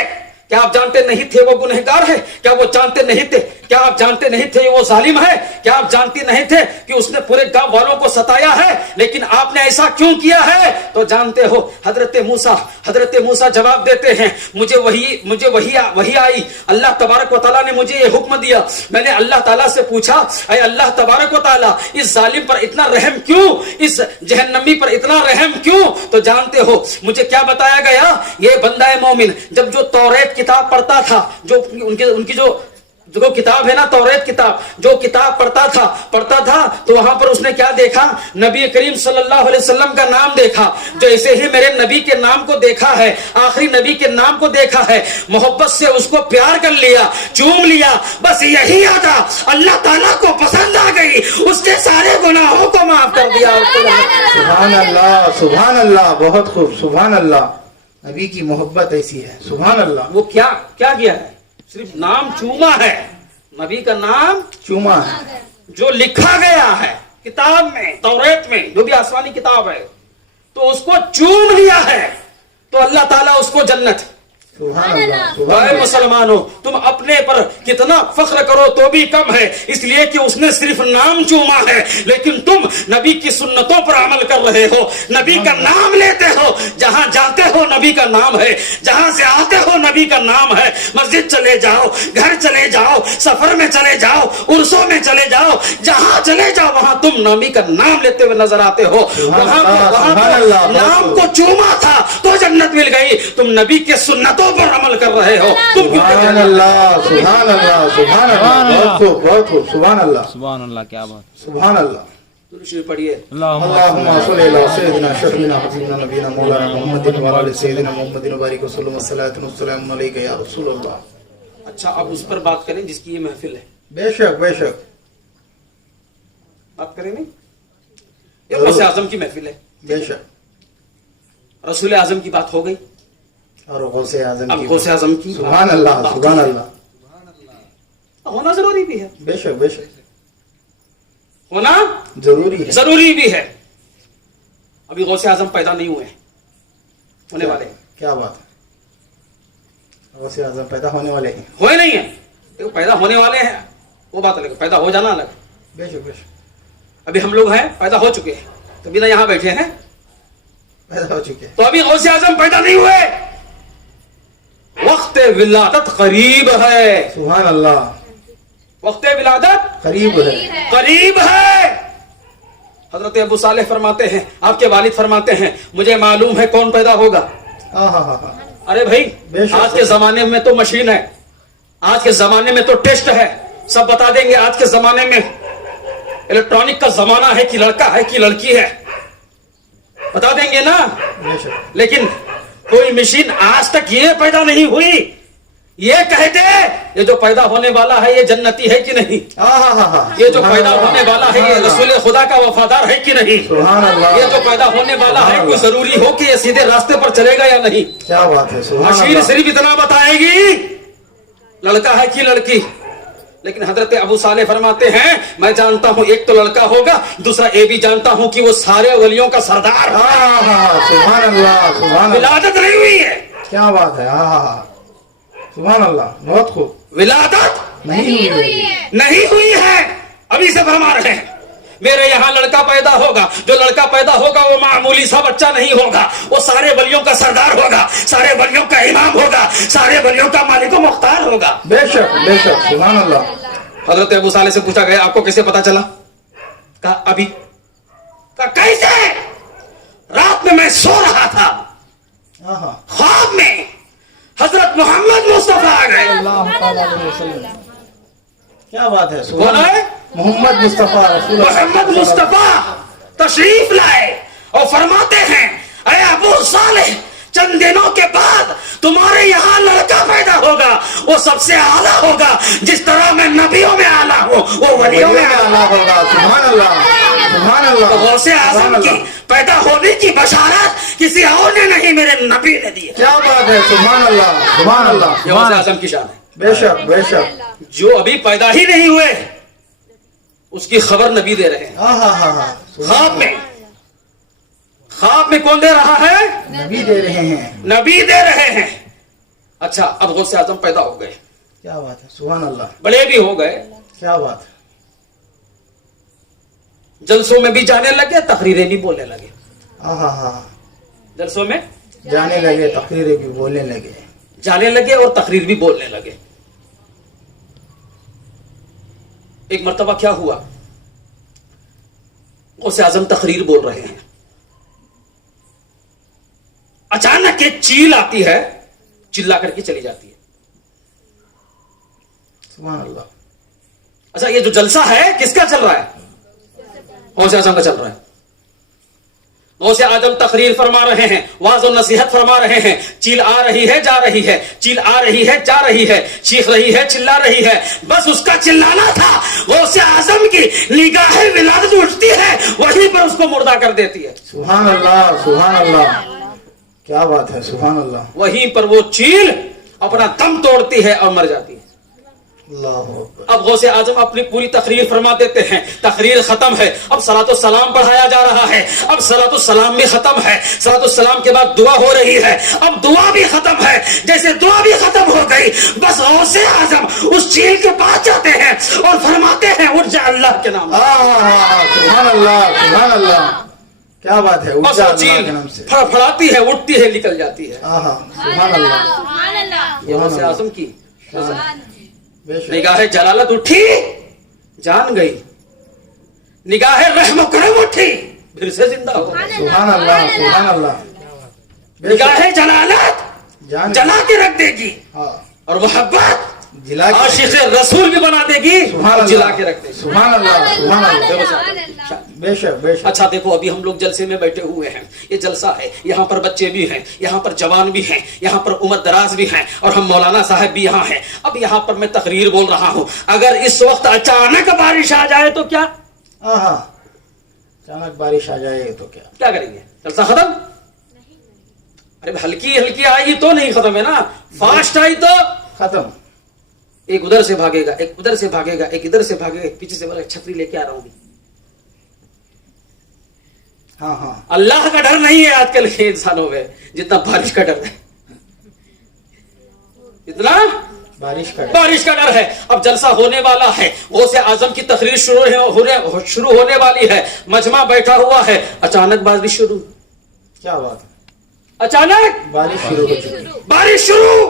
کیا آپ جانتے نہیں تھے وہ گنہگار ہے؟ کیا وہ جانتے نہیں تھے؟ کیا آپ جانتے نہیں تھے وہ ظالم ہے؟ کیا آپ جانتے نہیں تھے کہ اس نے پورے گاؤں والوں کو ستایا ہے؟ لیکن آپ نے ایسا کیوں کیا ہے؟ تو جانتے ہو حضرت موسیٰ جواب دیتے ہیں, مجھے وہی آئی, اللہ تبارک و تعالیٰ نے مجھے یہ حکم دیا, میں نے اللہ تعالیٰ سے پوچھا اے اللہ تبارک و تعالیٰ اس ظالم پر اتنا رحم کیوں, اس جہنمی پر اتنا رحم کیوں؟ تو جانتے ہو مجھے کیا بتایا گیا, یہ بندہ مومن جب جو توریت کتاب پڑھتا تھا, جو ان کی جو جو کتاب ہے نا توریت کتاب، جو کتاب پڑھتا تھا تو وہاں پر اس نے کیا دیکھا؟ نبی کریم صلی اللہ علیہ وسلم کا نام دیکھا. جیسے ہی میرے نبی کے نام کو دیکھا ہے، آخری نبی کے نام کو دیکھا ہے، محبت سے اس کو پیار کر لیا، چوم لیا. بس یہی آتا، اللہ تعالیٰ کو پسند آ گئی، اس کے سارے گناہوں کو معاف کر دیا. سبحان اللہ سبحان اللہ، بہت خوب، سبحان اللہ. نبی کی محبت ایسی ہے، سبحان اللہ. وہ کیا کیا ہے؟ صرف نام چوما ہے، نبی کا نام چوما ہے، جو لکھا گیا ہے کتاب میں، توریت میں، جو بھی آسمانی کتاب ہے، تو اس کو چوم لیا ہے تو اللہ تعالیٰ اس کو جنت. سبحان اللہ اے سبحان اللہ. مسلمانوں، تم اپنے پر کتنا فخر کرو تو بھی کم ہے، اس لیے کہ اس نے صرف نام چوما ہے، لیکن تم نبی کی سنتوں پر عمل کر رہے ہو، نبی کا نام لیتے ہو. جہاں جاتے ہو نبی کا نام ہے، جہاں سے آتے ہو نبی کا نام ہے. مسجد چلے جاؤ، گھر چلے جاؤ، سفر میں چلے جاؤ، عرسوں میں چلے جاؤ، جہاں چلے جاؤ وہاں تم نبی کا نام لیتے ہوئے نظر آتے ہو. وہاں نام کو چوما تھا تو جنت مل گئی. تم نبی کے سنتوں پر عمل کر رہے ہو، تم کیوں کہتے سبحان ہو؟ اللہ سبحان اللہ سبحان اللہ. بہت خوب بہت خوب، سبحان اللہ سبحان اللہ، کیا بات. سبحان اللہ. درود شریف پڑھیے. اللهم صل على سيدنا شفيعنا حبيبنا نبينا مولانا محمد وعلى ال سيدنا محمد وبارك وسلم والصلاه والسلام عليك يا رسول الله. اچھا اب اس پر بات کریں جس کی یہ محفل ہے. بے شک بے شک، بات کریں نہیں؟ یہ غوث اعظم کی محفل ہے، بے شک. رسول اعظم کی بات ہو گئی، اور غوث اعظم اب کی، غوث اعظم کی سبحان اللہ سبحان اللہ. ہونا ضروری بھی ہے، بے شک بے شک، ہونا ضروری ہے. ضروری بھی ہے. ابھی غوث اعظم پیدا نہیں ہوئے ہیں، ہونے والے ہیں. کیا بات ہے، غوث اعظم پیدا ہونے والے ہیں. ہوئے نہیں ہیں، دیکھو پیدا ہونے والے ہیں وہ بات الگ ہے، پیدا ہو جانا الگ. بے شک بے شک، ابھی ہم لوگ ہیں پیدا ہو چکے ہیں، تبھی نہ یہاں بیٹھے ہیں. پیدا ہو چکے. تو ابھی غوث اعظم پیدا نہیں ہوئے، وقت ولادت قریب ہے. سبحان اللہ، وقت ولادت قریب ہے. قریب ہے. حضرت ابو صالح فرماتے ہیں، آپ کے والد فرماتے ہیں، مجھے معلوم ہے کون پیدا ہوگا. ہاں ہاں ہاں ہاں. ارے بھائی، بے شک. آج کے زمانے میں تو مشین ہے، آج کے زمانے میں تو ٹیسٹ ہے، سب بتا دیں گے. آج کے زمانے میں الیکٹرانک کا زمانہ ہے کہ لڑکا ہے کہ لڑکی ہے، بتا دیں گے نا. بے شک. لیکن کوئی مشین آج تک یہ پیدا نہیں ہوئی یہ کہہ دے یہ جو پیدا ہونے والا ہے یہ جنتی ہے کہ نہیں، ہاں ہاں ہاں ہاں. یہ جو پیدا ہونے والا ہے یہ رسول خدا کا وفادار ہے کہ نہیں، سبحان اللہ. یہ جو پیدا ہونے والا ہے کوئی ضروری ہو کہ یہ سیدھے راستے پر چلے گا یا نہیں. کیا بات ہے، سبحان مشین اللہ. صرف اتنا بتائے گی لڑکا ہے کہ لڑکی. لیکن حضرت ابو صالح فرماتے ہیں، میں جانتا ہوں ایک تو لڑکا ہوگا، دوسرا یہ بھی جانتا ہوں کہ وہ سارے ولیوں کا سردار ہے. ہاں ہاں ہاں، سبحان اللہ سبحان اللہ. ولادت نہیں ہوئی ہے، کیا بات ہے، ہاں ہاں ہاں، سبحان اللہ. بہت خوب. ولادت نہیں ہوئی. نہیں ہوئی ہے. ابھی سے فرما رہے ہیں میرے یہاں لڑکا پیدا ہوگا، جو لڑکا پیدا ہوگا وہ معمولی سا بچہ نہیں ہوگا، وہ سارے ولیوں کا سردار ہوگا، سارے ولیوں کا امام ہوگا، سارے ولیوں کا مالک و مختار ہوگا. بے شک بے شک، سبحان اللہ. حضرت ابو صالح سے پوچھا گیا آپ کو کیسے پتا چلا؟ کہا ابھی. کہا کیسے؟ رات میں سو رہا تھا، ہاں ہاں. خواب میں حضرت محمد مصطفیٰ آ گئے. اللہ علیہ وسلم. کیا بات ہے، کون سبحان ہے؟ محمد مصطفیٰ رسول اللہ. محمد مصطفیٰ تشریف لائے اور فرماتے ہیں اے ابو صالح چند دنوں کے بعد تمہارے یہاں لڑکا پیدا ہوگا، وہ سب سے اعلیٰ ہوگا، جس طرح میں نبیوں میں اعلیٰ ہوں وہ ولیوں میں اعلیٰ اللہ ہوگا. سبحان اللہ سبحان اللہ. تو غوث اعظم کی پیدا ہونے کی بشارت کسی اور نے نہیں، میرے نبی نے دی. کیا بات ہے، سبحان اللہ سبحان اللہ. یہ غوث اعظم کی شان ہے. بے شک بے شک. جو ابھی پیدا ہی نہیں ہوئے اس کی خبر نبی دے رہے ہیں. ہاں ہاں ہاں ہاں. خواب میں کون دے رہا ہے؟ نبی دے رہے ہیں. نبی دے رہے ہیں. اچھا اب غوث اعظم پیدا ہو گئے، کیا بات ہے، سبحان اللہ. بڑے بھی ہو گئے، کیا بات ہے. جلسوں میں بھی جانے لگے، تقریریں بھی بولنے لگے. ہاں ہاں ہاں. جلسوں میں جانے لگے، تقریریں بھی بولنے لگے. جانے لگے اور تقریر بھی بولنے لگے. ایک مرتبہ کیا ہوا، غوث اعظم تقریر بول رہے ہیں، اچانک ایک چیل آتی ہے، چلا کر کے چلی جاتی ہے. سبحان اللہ. اچھا یہ جو جلسہ ہے کس کا چل رہا ہے؟ غوث اعظم کا چل رہا ہے. غوث اعظم تقریر فرما رہے ہیں, واعظ و نصیحت فرما رہے ہیں. چیل آ رہی ہے جا رہی ہے, چیل آ رہی ہے جا رہی ہے, چیخ رہی ہے چلا رہی ہے, بس اس کا چلانا تھا. غوث اعظم کی نگاہ ولادت اٹھتی ہے, وہیں پر اس کو مردہ کر دیتی ہے. سبحان اللہ, سبحان اللہ, کیا بات ہے, سبحان اللہ. وہیں پر وہ چیل اپنا دم توڑتی ہے اور مر جاتی ہے. اللہ اکبر. اب غوث اعظم اپنی پوری تقریر فرما دیتے ہیں. تقریر ختم ہے, اب صلاۃ السلام پڑھایا جا رہا ہے. اب صلاۃ السلام بھی ختم ہے. صلاۃ السلام کے بعد دعا ہو رہی ہے. اب دعا بھی ختم ہے. جیسے دعا بھی ختم ہو گئی, بس غوث اعظم اس چیل کے پاس جاتے ہیں اور فرماتے ہیں اٹھ جا اللہ کے نام. سبحان اللہ, سبحان اللہ, کیا بات ہے. بس وہ چیل پھڑپھڑاتی ہے, اٹھتی ہے, نکل جاتی ہے. سبحان اللہ. یہ غوث اعظم کی بے شک. نگاہ جلالت اٹھی, جان گئی. نگاہ رحم و کرم اٹھی, پھر سے زندہ ہو. سبحان اللہ, سبحان اللہ. بے شک. نگاہ جلالت جان جلا کے رکھ دے گی, ہاں, اور محبت جلا کے. عاشق رسول بھی بنا دے گی, سبحان اور اللہ, جلا کے رکھ دے گی. سبحان اللہ, سبحان اللہ. بے شک, بے شک. اچھا دیکھو, ابھی ہم لوگ جلسے میں بیٹھے ہوئے ہیں. یہ جلسہ ہے, یہاں پر بچے بھی ہیں, یہاں پر جوان بھی ہیں, یہاں پر عمر دراز بھی ہیں, اور ہم مولانا صاحب بھی یہاں ہیں. اب یہاں پر میں تقریر بول رہا ہوں, اگر اس وقت اچانک بارش آ جائے تو کیا اچانک بارش آ جائے تو کیا کریں گے؟ جلسہ ختم. ارے ہلکی ہلکی آئی تو نہیں ختم ہے نا, فاسٹ آئی تو ختم. ایک ادھر سے بھاگے گا, ایک ادھر سے بھاگے گا, ایک ادھر سے بھاگے گا, پیچھے سے بولا چھتری لے کے آ رہا ہوں. ہاں ہاں, اللہ کا ڈر نہیں ہے آج کل کے انسانوں میں جتنا بارش کا ڈر ہے. اتنا بارش کا بارش کا ڈر ہے. اب جلسہ ہونے والا ہے, غوث اعظم کی تقریر شروع ہونے والی ہے. مجمع بیٹھا ہوا ہے, اچانک بارش شروع. کیا بات ہے, اچانک بارش شروع ہو چکی. بارش شروع.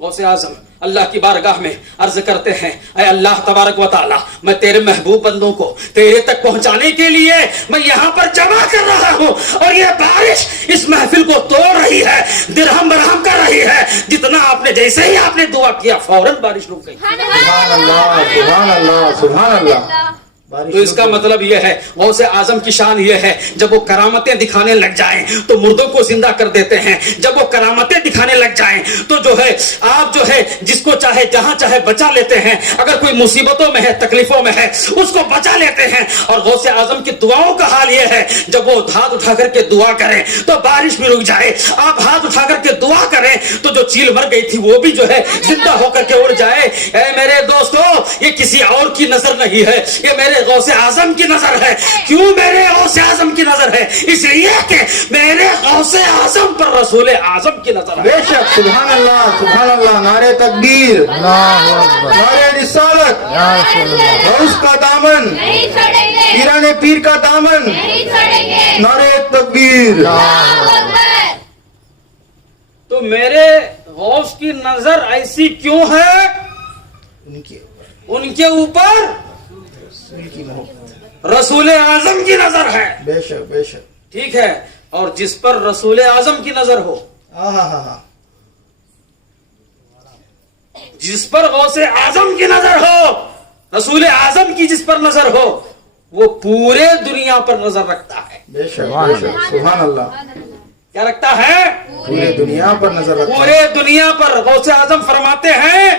غوث اعظم اللہ کی بارگاہ میں عرض کرتے ہیں, اے اللہ تبارک و تعالی, میں تیرے محبوب بندوں کو تیرے تک پہنچانے کے لیے میں یہاں پر جمع کر رہا ہوں, اور یہ بارش اس محفل کو توڑ رہی ہے, درہم برہم کر رہی ہے. جتنا آپ نے, جیسے ہی آپ نے دعا کیا, فوراً بارش رک گئی. سبحان اللہ, سبحان اللہ, سبحان اللہ. تو اس کا مطلب یہ ہے, غوث اعظم کی شان یہ ہے, جب وہ کرامتیں دکھانے لگ جائیں تو مردوں کو زندہ کر دیتے ہیں. جب وہ کرامتیں دکھانے لگ جائیں تو جو ہے آپ جو ہے جس کو چاہے جہاں چاہے بچا لیتے ہیں. اگر کوئی مصیبتوں میں ہے, تکلیفوں میں ہے, اس کو بچا لیتے ہیں. اور غوث اعظم کی دعاؤں کا حال یہ ہے, جب وہ ہاتھ اٹھا کر کے دعا کریں تو بارش بھی رک جائے. آپ ہاتھ اٹھا کر کے دعا کریں تو جو چیل مر گئی تھی وہ بھی جو ہے زندہ ہو کر کے اڑ جائے. اے میرے دوستو, یہ کسی اور کی نظر نہیں ہے, یہ میرے غوث اعظم کی نظر ہے. کیوں میرے غوث اعظم کی نظر ہے؟ اس لیے کہ میرے غوث اعظم پر رسول اعظم کی نظر ہے. بے شک, سبحان اللہ, سبحان اللہ. نعرے تکبیر, اللہ اکبر. نعرے رسالت, یا رسول اللہ. غوث کا دامن, پیران پیر کا دامن, نعرے تکبیر. تو میرے غوث کی نظر ایسی کیوں ہے؟ ان کے اوپر رسول اعظم کی نظر ہے. بے شک, بے شک. ٹھیک ہے, اور جس پر رسول اعظم کی نظر ہو, جس پر غوث اعظم کی نظر ہو, رسول اعظم کی جس پر نظر ہو, وہ پورے دنیا پر نظر رکھتا ہے. بے شک, بے شک, سبحان اللہ. کیا رکھتا ہے؟ پورے دنیا پر نظر رکھتا ہے. پورے دنیا پر. غوث اعظم فرماتے ہیں,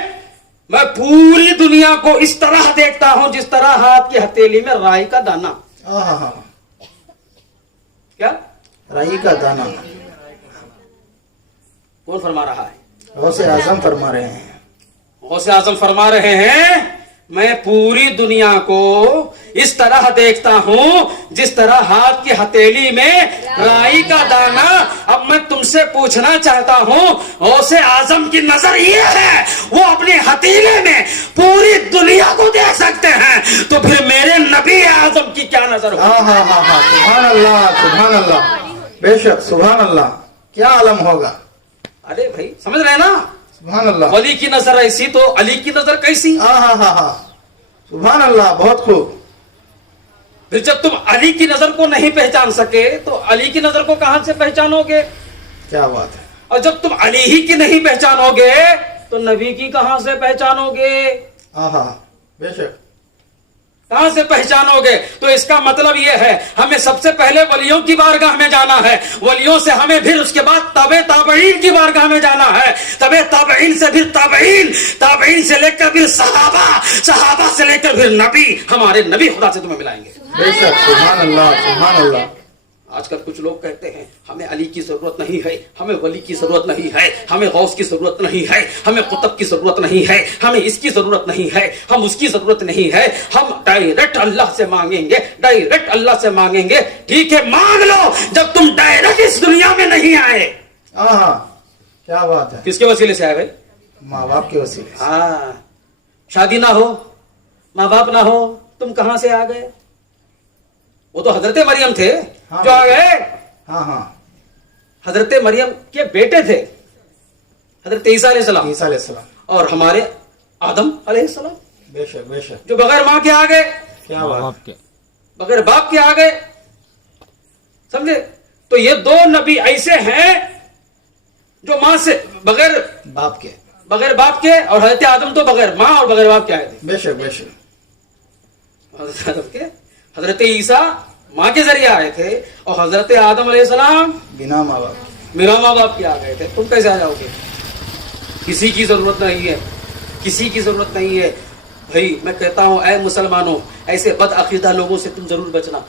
میں پوری دنیا کو اس طرح دیکھتا ہوں جس طرح ہاتھ کی ہتھیلی میں رائی کا دانا. کیا رائی کا دانا؟ کون فرما رہا ہے؟ غوث اعظم فرما رہے ہیں. غوث اعظم فرما رہے ہیں, میں پوری دنیا کو اس طرح دیکھتا ہوں جس طرح ہاتھ کی ہتھیلی میں رائی کا دانا. اب میں تم سے پوچھنا چاہتا ہوں, غوث اعظم کی نظر یہ ہے, وہ اپنے ہتھیلے میں پوری دنیا کو دیکھ سکتے ہیں, تو پھر میرے نبی اعظم کی کیا نظر ہو؟ سبحان اللہ, سبحان اللہ. بے شک, سبحان اللہ. کیا عالم ہوگا. ارے بھائی سمجھ رہے ہیں نا, سبحان اللہ. ولی کی نظر ایسی تو علی کی نظر کیسی؟ سبحان اللہ, بہت خوب. پھر جب تم علی کی نظر کو نہیں پہچان سکے تو علی کی نظر کو کہاں سے پہچانو گے؟ کیا بات ہے. اور جب تم علی ہی کی نہیں پہچانو گے تو نبی کی کہاں سے پہچانو گے؟ آہا بے شک کہاں سے پہچانو گے؟ تو اس کا مطلب یہ ہے ہمیں سب سے پہلے ولیوں کی بارگاہ میں جانا ہے، ولیوں سے ہمیں پھر اس کے بعد تابع تابعین کی بارگاہ میں جانا ہے، تابع تابعین سے پھر تابعین، تابعین سے لے کر پھر صحابہ، صحابہ سے لے کر پھر نبی، ہمارے نبی خدا سے تمہیں ملائیں گے۔ بے شک سبحان اللہ سبحان اللہ۔ آج کل کچھ لوگ کہتے ہیں ہمیں علی کی ضرورت نہیں ہے، ہمیں ولی کی ضرورت نہیں ہے، ہمیں غوث کی ضرورت نہیں ہے، ہمیں قطب کی ضرورت نہیں ہے، ہمیں اس کی ضرورت نہیں ہے، ہم اس کی ضرورت نہیں ہے، ہم ڈائریکٹ اللہ سے مانگیں گے، ڈائریکٹ اللہ سے مانگیں گے۔ ٹھیک ہے مانگ لو، جب تم ڈائریکٹ اس دنیا میں نہیں آئے۔ آہا کیا بات ہے، کس کے وسیلے سے آئے بھائی؟ ماں باپ کے وسیلے سے۔ ہاں، شادی نہ ہو، ماں باپ نہ ہو، تم کہاں سے آ گئے؟ وہ تو حضرت مریم تھے جو آ گئے۔ ہاں ہاں حضرت مریم کے بیٹے تھے حضرت عیسیٰ علیہ السلام، عیسیٰ علیہ السلام۔ اور ہمارے آدم علیہ السلام بے شک بے شک جو بغیر ماں کے آ گئے، کیا بات ہے۔ باپ کے بغیر باپ کے آ گئے، سمجھے؟ تو یہ دو نبی ایسے ہیں جو ماں سے بغیر باپ کے، بغیر باپ کے، اور حضرت آدم تو بغیر ماں اور بغیر باپ کے آئے تھے۔ بے شک بے شک حضرت آدم کے، حضرت عیسیٰ ماں کے ذریعے آئے تھے، اور حضرت آدم علیہ السلام بنا ماں باپ۔ میرا ماں باپ کے آ گئے تھے۔ تم کیسے آ جاؤ گے؟ کسی کی ضرورت نہیں ہے، کسی کی ضرورت نہیں ہے۔ بھائی میں کہتا ہوں اے مسلمانوں، ایسے بد عقیدہ لوگوں سے تم ضرور بچنا،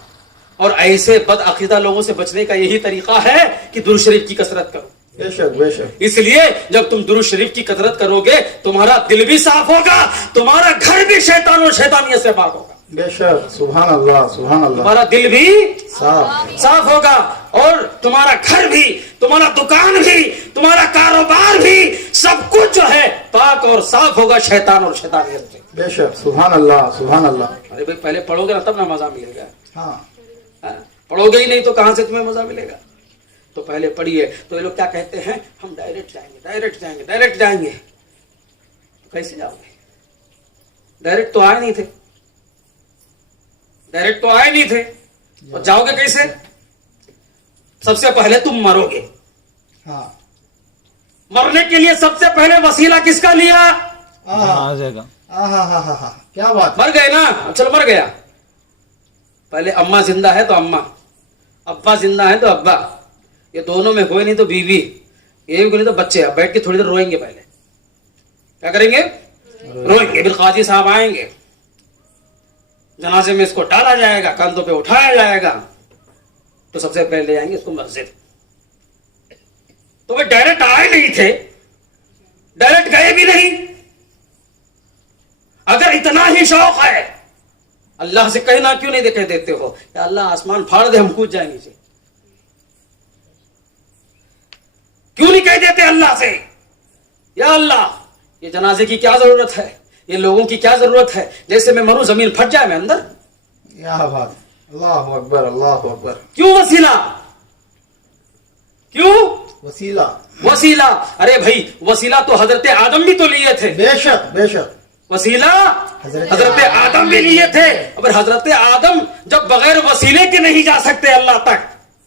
اور ایسے بد عقیدہ لوگوں سے بچنے کا یہی طریقہ ہے کہ درود شریف کی کثرت کرو۔ بے شک بے شک اس لیے جب تم درود شریف کی کثرت کرو گے تمہارا دل بھی صاف ہوگا، تمہارا گھر بھی شیطان اور شیطانیت سے پاک ہوگا، بے شک سبحان اللہ سبحان اللہ۔ تمہارا دل بھی صاف صاف ہوگا، اور تمہارا گھر بھی، تمہارا دکان بھی، تمہارا کاروبار بھی، سب کچھ جو ہے پاک اور صاف ہوگا شیطان اور شیطانیت سے۔ بے شک سبحان اللہ سبحان اللہ۔ ارے بھائی پہلے پڑھو گے نا تب نا مزہ ملے گا، ہاں ہاں؟ پڑھو گے ہی نہیں تو کہاں سے تمہیں مزہ ملے گا؟ تو پہلے پڑھیے۔ تو یہ لوگ کیا کہتے ہیں ہم ڈائریکٹ جائیں گے، ڈائریکٹ جائیں گے، ڈائریکٹ جائیں گے۔ کیسے جاؤ گے؟ ڈائریکٹ تو آئے نہیں تھے، ڈائریکٹ تو آئے نہیں تھے، اور جاؤ گے کیسے؟ سب سے پہلے تم مرو گے۔ ہاں مرنے کے لیے سب سے پہلے وسیلہ کس کا لیا؟ جنازے کا ہاں ہاں ہاں ہاں کیا بات ہے۔ مر گئے نا، چلو مر گیا۔ پہلے اماں زندہ ہے تو اماں، ابا زندہ ہے تو ابا، یہ دونوں میں کوئی نہیں تو بیوی، یہ بھی کوئی نہیں تو بچے۔ اب بیٹھ کے تھوڑی دیر روئیں گے، پہلے کیا کریں گے؟ روئیں گے۔ پھر قاضی صاحب آئیں گے، جنازے میں اس کو ڈالا جائے گا، کندھوں پہ اٹھایا جائے گا، تو سب سے پہلے لے جائیں گے اس کو مسجد۔ تو وہ ڈائریکٹ آئے نہیں تھے، ڈائریکٹ گئے بھی نہیں۔ اگر اتنا ہی شوق ہے اللہ سے کہنا کیوں نہیں کہہ دیتے ہو کہ اللہ آسمان پھاڑ دے ہم کود جائیں نیچے؟ کیوں نہیں کہہ دیتے اللہ سے یا اللہ یہ جنازے کی کیا ضرورت ہے، یہ لوگوں کی کیا ضرورت ہے؟ جیسے میں مروں زمین پھٹ جائے میں اندر، کیا بات ہے۔ اللہ اکبر اللہ اکبر۔ کیوں وسیلہ؟ کیوں وسیلہ؟ وسیلہ؟ ارے بھائی وسیلہ تو حضرت آدم بھی تو لیے تھے، بے شک بے شک وسیلہ حضرت حضرت آدم بھی لیے تھے۔ اگر حضرت آدم جب بغیر وسیلے کے نہیں جا سکتے اللہ تک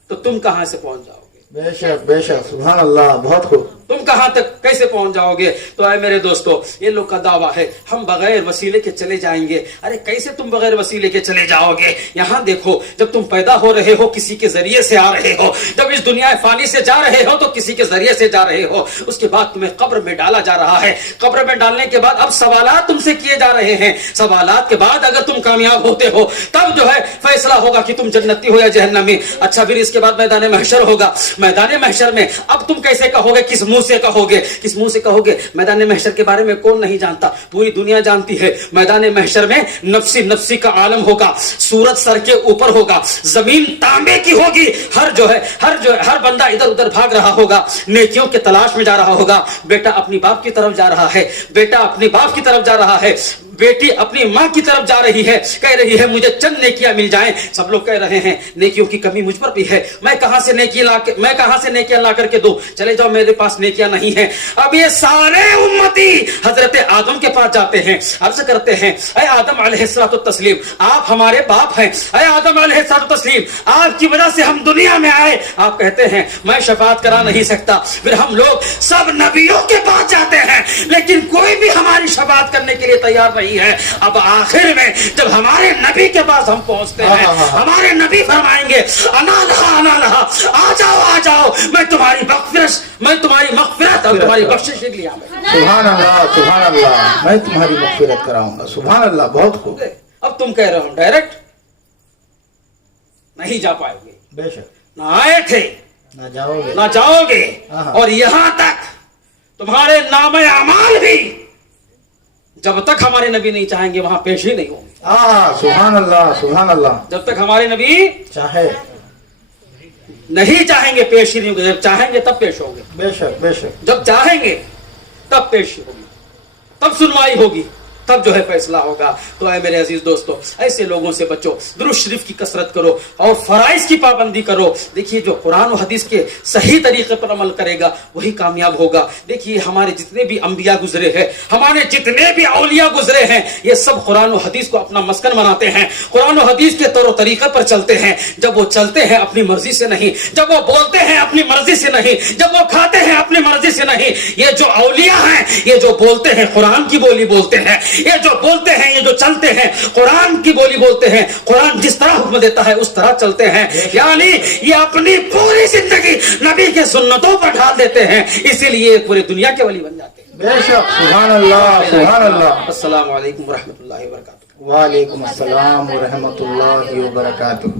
تو تم کہاں سے پہنچ جاؤ گے؟ بے شک بے شک سبحان اللہ بہت خوب۔ تم کہاں تک کیسے پہنچ جاؤ گے؟ تو اے میرے دوستو یہ لوگ کا دعویٰ ہے ہم بغیر وسیلے کے چلے جائیں گے۔ ارے کیسے تم بغیر وسیلے کے چلے جاؤ گے؟ یہاں دیکھو جب تم پیدا ہو رہے ہو کسی کے ذریعے سے آ رہے ہو، جب اس دنیا فانی سے جا رہے ہو تو کسی کے ذریعے سے جا رہے ہو، اس کے بعد تمہیں قبر میں ڈالا جا رہا ہے، قبر میں ڈالنے کے بعد اب سوالات تم سے کیے جا رہے ہیں، سوالات کے بعد اگر تم کامیاب ہوتے ہو تب جو ہے فیصلہ ہوگا کہ تم جنتی ہو یا جہنمی۔ اچھا پھر اس کے بعد میدان محشر ہوگا، میدان محشر میں اب تم کیسے کہو گے، کس منہ سے کہو گے، کس منہ سے کہو گے؟ میدان محشر کے بارے میں کون نہیں جانتا؟ پوری دنیا جانتی ہے۔ میدان محشر میں نفسی نفسی کا عالم ہوگا، سورج سر کے اوپر ہوگا، زمین تانبے کی ہوگی، ہر بندہ ادھر ادھر بھاگ رہا ہوگا، نیکیوں کے تلاش میں جا رہا ہوگا۔ بیٹا اپنی باپ کی طرف جا رہا ہے، بیٹا اپنی باپ کی طرف جا رہا ہے، بیٹی اپنی ماں کی طرف جا رہی ہے, کہہ رہی ہے مجھے چند نیکیاں مل جائیں. سب لوگ کہہ رہے ہیں نیکیوں کی کمی مجھ پر بھی ہے, میں کہاں سے نیکیاں لا کر کے دوں, چلے جاؤ میرے پاس نیکیاں نہیں ہیں. اب یہ سارے امتی حضرت آدم کے پاس جاتے ہیں, عرض کرتے ہیں اے آدم علیہ الصلوۃ والتسلیم, آپ ہمارے باپ ہیں. اے آدم علیہ الصلوۃ والتسلیم, آپ کی وجہ سے ہم دنیا میں آئے. آپ کہتے ہیں میں شفاعت کرا نہیں سکتا. پھر ہم لوگ سب نبیوں کے پاس جاتے ہیں, لیکن کوئی بھی ہماری شفاعت کرنے کے لیے تیار نہیں ہے. اب آخر میں جب ہمارے نبی کے پاس ہم پہنچتے ہیں, ہمارے نبی فرمائیں گے انا لہا, آ جاؤ, میں تمہاری مغفرت اور تمہاری بخشش کے لیے آؤں. سبحان اللہ, میں تمہاری مغفرت کراؤں گا. سبحان اللہ, بہت خوب. اب تم کہہ رہے ہو ڈائریکٹ نہیں جا پائے گے, بے شک نہ آئے تھے نہ جاؤ گے, اور یہاں تک تمہارے نام اعمال بھی جب تک ہمارے نبی نہیں چاہیں گے وہاں پیش ہی نہیں ہوں گے. سبحان اللہ, سبحان اللہ. جب تک ہمارے نبی چاہے نہیں چاہیں گے پیش ہی نہیں ہوں گے. جب چاہیں گے تب پیش ہوں گے. بے شک بے شک. جب چاہیں گے تب پیش ہوگی, تب سنوائی ہوگی, تب جو ہے فیصلہ ہوگا. تو اے میرے عزیز دوستو, ایسے لوگوں سے بچو, درود شریف کی کثرت کرو اور فرائض کی پابندی کرو. دیکھیے جو قرآن و حدیث کے صحیح طریقے پر عمل کرے گا وہی کامیاب ہوگا. دیکھیے ہمارے جتنے بھی انبیاء گزرے ہیں, ہمارے جتنے بھی اولیاء گزرے ہیں, یہ سب قرآن و حدیث کو اپنا مسکن بناتے ہیں, قرآن و حدیث کے طور و طریقے پر چلتے ہیں. جب وہ چلتے ہیں اپنی مرضی سے نہیں, جب وہ بولتے ہیں اپنی مرضی سے نہیں, جب وہ کھاتے ہیں اپنی مرضی سے نہیں. یہ جو اولیاء ہیں یہ جو بولتے ہیں قرآن کی بولی بولتے ہیں, یہ جو بولتے ہیں, یہ جو چلتے ہیں قرآن کی بولی بولتے ہیں. قرآن جس طرح حکم دیتا ہے اس طرح چلتے ہیں. یعنی یہ اپنی پوری زندگی نبی کے سنتوں پر ڈال دیتے ہیں, اسی لیے پوری دنیا کے ولی بن جاتے ہیں. بے شک. سبحان اللہ, سبحان اللہ. السلام علیکم ورحمۃ اللہ وبرکاتہ. وعلیکم السلام ورحمۃ اللہ وبرکاتہ.